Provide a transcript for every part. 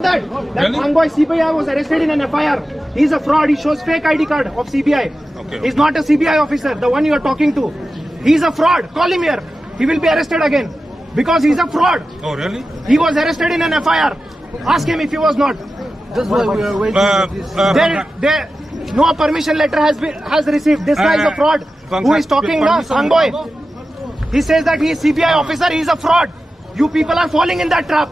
That Really? young boy CBI was arrested in an FIR. He's a fraud. He shows fake ID card of CBI. Okay. He's not a CBI officer, the one you are talking to. He's a fraud. Call him here. He will be arrested again because he's a fraud. Oh, really? He was arrested in an FIR. Ask him if he was not. That's why we are waiting. No permission letter has received. This guy is a fraud. Who is talking now? Young boy. He says that he is CBI officer. He is a fraud. You people are falling in that trap.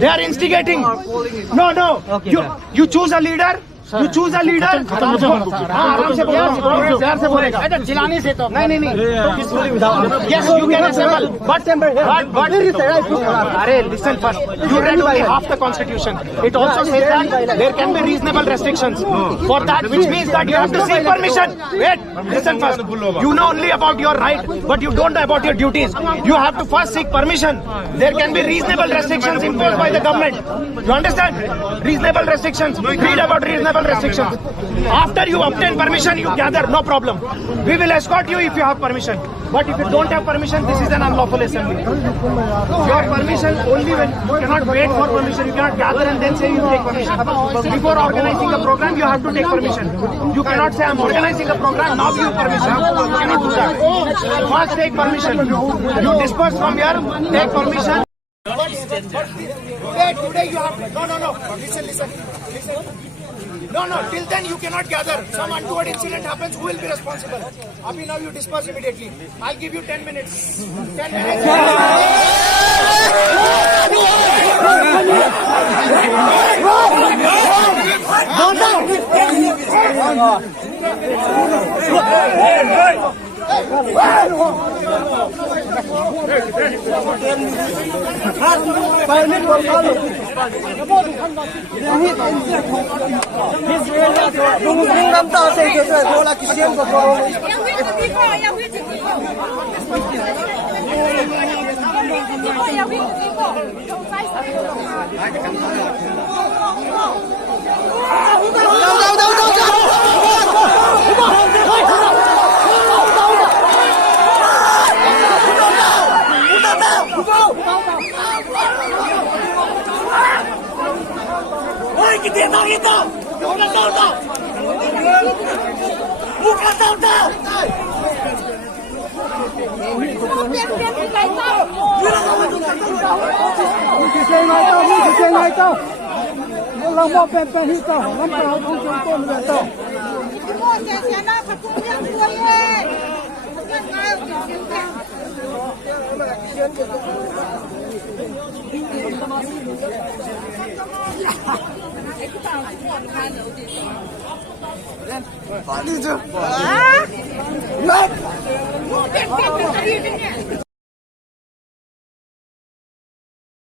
They are instigating. No. Okay, You choose a leader. You choose a leader. आराम से बोलो. प्यार से बोलेगा. चिल्लाने से तो. नहीं. Yes, you can assemble. But listen first. You read only half the constitution. It also says that there can be reasonable restrictions for that, which means that you have to seek permission. Wait, listen first. You know only about your right, but you don't know about your duties. You have to first seek permission. There can be reasonable restrictions imposed by the government. You understand? Reasonable restrictions. Read about reasonable restrictions. After you obtain permission, you gather, no problem. We will escort you if you have permission. But if you don't have permission, this is an unlawful assembly. Your permission only when you cannot wait for permission. You cannot gather and then say you take permission. Before organizing a program, you have to take permission. You cannot say I'm organizing a program, now give permission. You cannot do that. First take permission. You disperse from here, take permission. Today you have no. Listen. No, till then you cannot gather. Some untoward incident happens, who will be responsible? Abhi now you disperse immediately. I'll give you 10 minutes. 10 minutes.